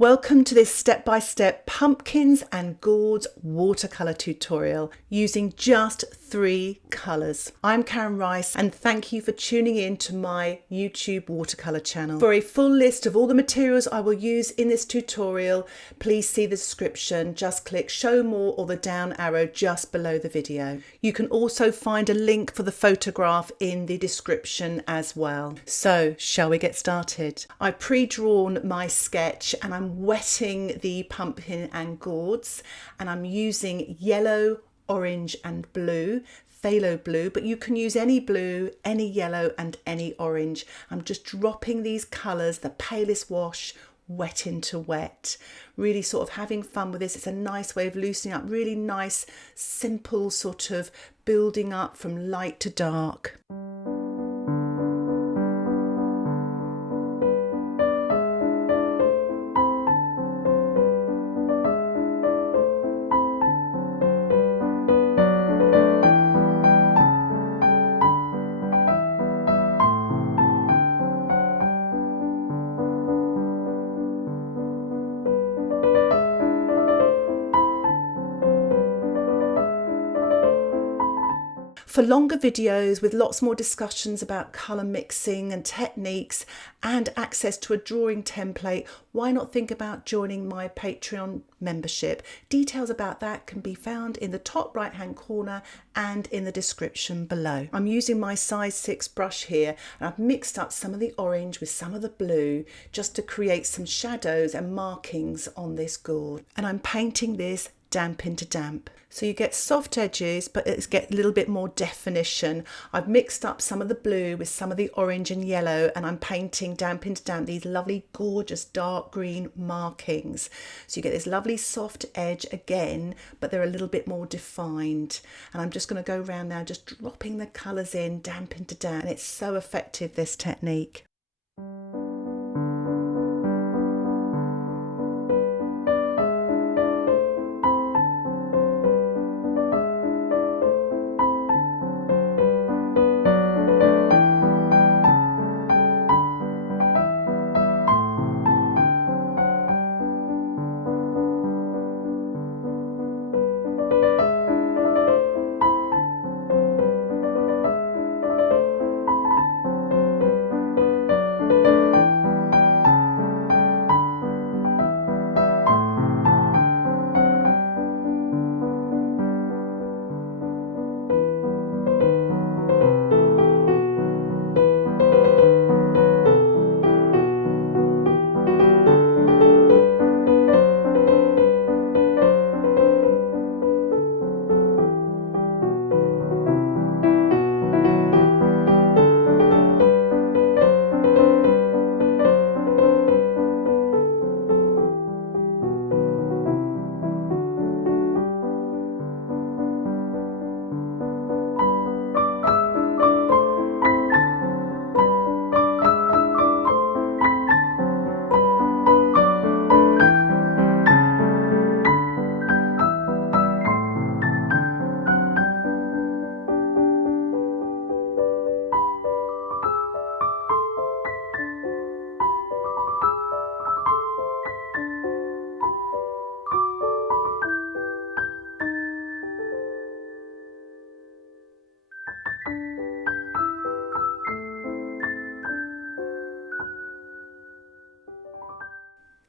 Welcome to this step-by-step pumpkins and gourds watercolour tutorial using just 3 colours. I'm Karen Rice and thank you for tuning in to my YouTube watercolour channel. For a full list of all the materials I will use in this tutorial, please see the description. Just click show more or the down arrow just below the video. You can also find a link for the photograph in the description as well. So shall we get started? I've pre-drawn my sketch and I'm wetting the pumpkin and gourds, and I'm using yellow, orange and blue, phthalo blue, but you can use any blue, any yellow and any orange. I'm just dropping these colours, the palest wash, wet into wet. Really sort of having fun with this. It's a nice way of loosening up, really nice, simple sort of building up from light to dark. For longer videos with lots more discussions about colour mixing and techniques and access to a drawing template, why not think about joining my Patreon membership? Details about that can be found in the top right hand corner and in the description below. I'm using my size 6 brush here and I've mixed up some of the orange with some of the blue just to create some shadows and markings on this gourd. And I'm painting this damp into damp. So you get soft edges, but it's get a little bit more definition. I've mixed up some of the blue with some of the orange and yellow, and I'm painting damp into damp these lovely, gorgeous dark green markings. So you get this lovely soft edge again, but they're a little bit more defined. And I'm just going to go around now, just dropping the colours in, damp into damp. And it's so effective, this technique.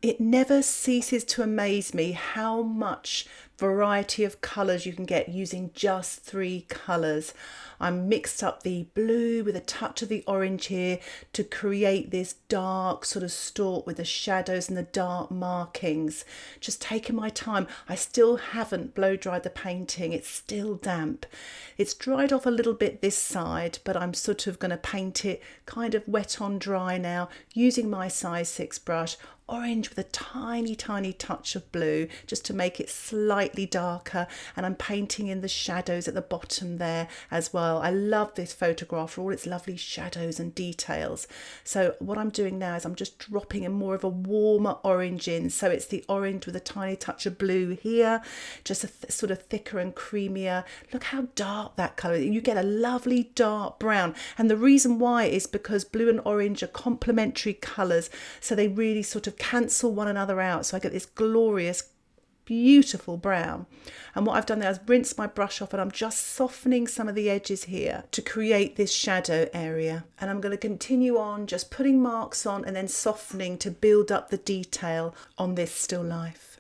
It never ceases to amaze me how much variety of colours you can get using just 3 colours. I mixed up the blue with a touch of the orange here to create this dark sort of stalk with the shadows and the dark markings. Just taking my time. I still haven't blow dried the painting. It's still damp. It's dried off a little bit this side, but I'm sort of going to paint it kind of wet on dry now using my size 6 brush. Orange with a tiny touch of blue just to make it slightly darker, and I'm painting in the shadows at the bottom there as well. I love this photograph for all its lovely shadows and details. So what I'm doing now is I'm just dropping in more of a warmer orange in, so it's the orange with a tiny touch of blue here, just a sort of thicker and creamier. Look how dark that colour is. You get a lovely dark brown, and the reason why is because blue and orange are complementary colours, so they really sort of cancel one another out, so I get this glorious, beautiful brown. And what I've done there is rinsed my brush off, and I'm just softening some of the edges here to create this shadow area. And I'm going to continue on just putting marks on and then softening to build up the detail on this still life.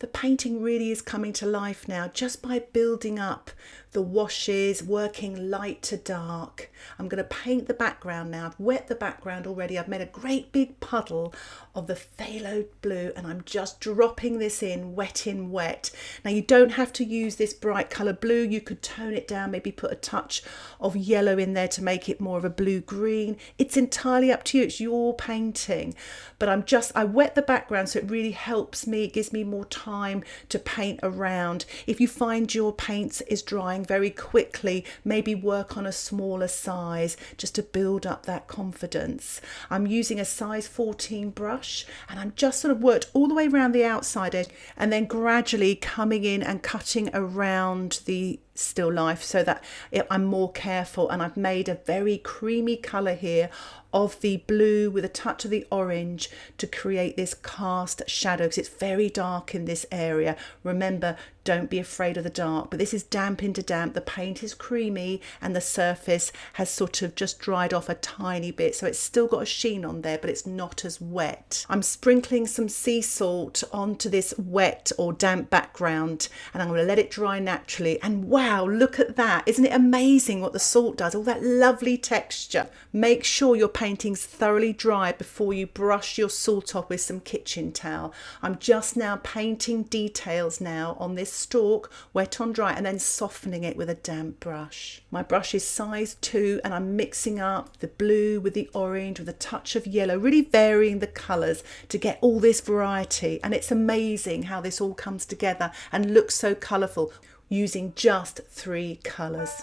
The painting really is coming to life now just by building up the washes, working light to dark. I'm going to paint the background now. I've wet the background already. I've made a great big puddle of the phthalo blue, and I'm just dropping this in wet. Now you don't have to use this bright colour blue. You could tone it down, maybe put a touch of yellow in there to make it more of a blue-green. It's entirely up to you. It's your painting. But I wet the background so it really helps me. It gives me more time to paint around. If you find your paint is drying very quickly, maybe work on a smaller size just to build up that confidence. I'm using a size 14 brush, and I'm just sort of worked all the way around the outside edge and then gradually coming in and cutting around the still life so that I'm more careful. And I've made a very creamy colour here of the blue with a touch of the orange to create this cast shadow, because it's very dark in this area. Remember, don't be afraid of the dark, but this is damp into damp. The paint is creamy and the surface has sort of just dried off a tiny bit, so it's still got a sheen on there, but it's not as wet. I'm sprinkling some sea salt onto this wet or damp background, and I'm going to let it dry naturally. And wow, look at that. Isn't it amazing what the salt does? All that lovely texture. Make sure your painting's thoroughly dry before you brush your salt off with some kitchen towel. I'm just now painting details now on this stalk, wet on dry, and then softening it with a damp brush. My brush is size 2, and I'm mixing up the blue with the orange with a touch of yellow, really varying the colours to get all this variety. And it's amazing how this all comes together and looks so colourful using just 3 colours.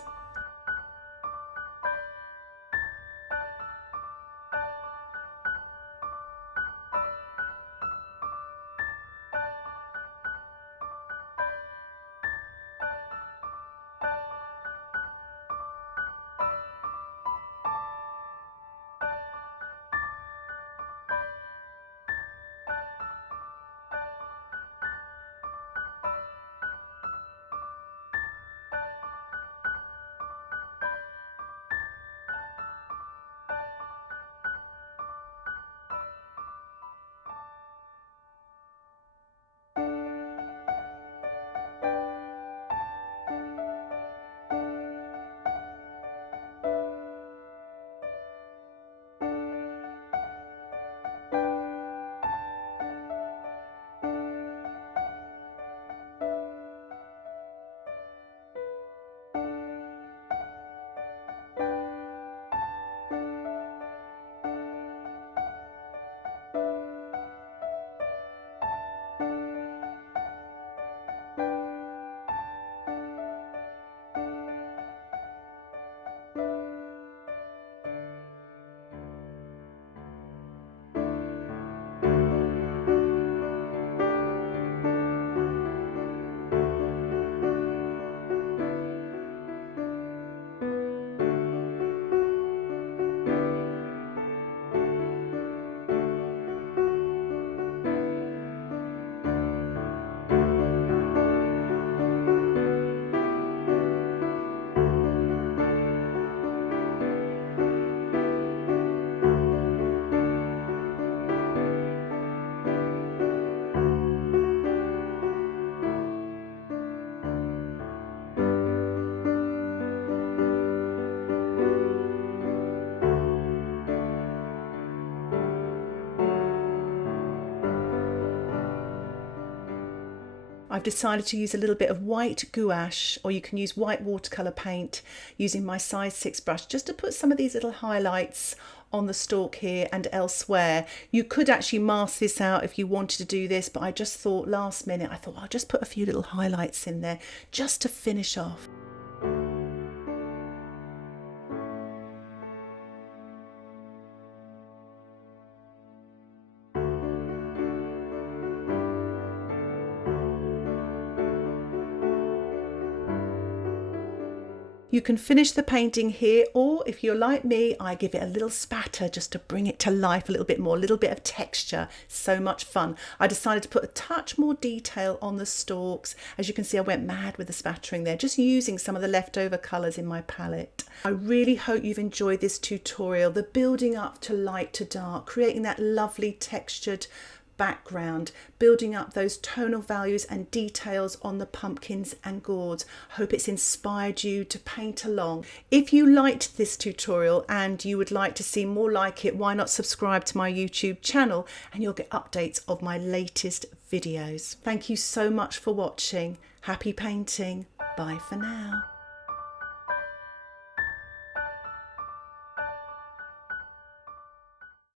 I've decided to use a little bit of white gouache, or you can use white watercolour paint using my size 6 brush, just to put some of these little highlights on the stalk here and elsewhere. You could actually mask this out if you wanted to do this, but I just thought last minute, I thought I'll just put a few little highlights in there just to finish off. You can finish the painting here, or if you're like me, I give it a little spatter just to bring it to life a little bit more, a little bit of texture. So much fun. I decided to put a touch more detail on the stalks. As you can see, I went mad with the spattering there, just using some of the leftover colours in my palette. I really hope you've enjoyed this tutorial, the building up to light to dark, creating that lovely textured background, building up those tonal values and details on the pumpkins and gourds. Hope it's inspired you to paint along. If you liked this tutorial and you would like to see more like it, why not subscribe to my YouTube channel and you'll get updates of my latest videos. Thank you so much for watching. Happy painting. Bye for now.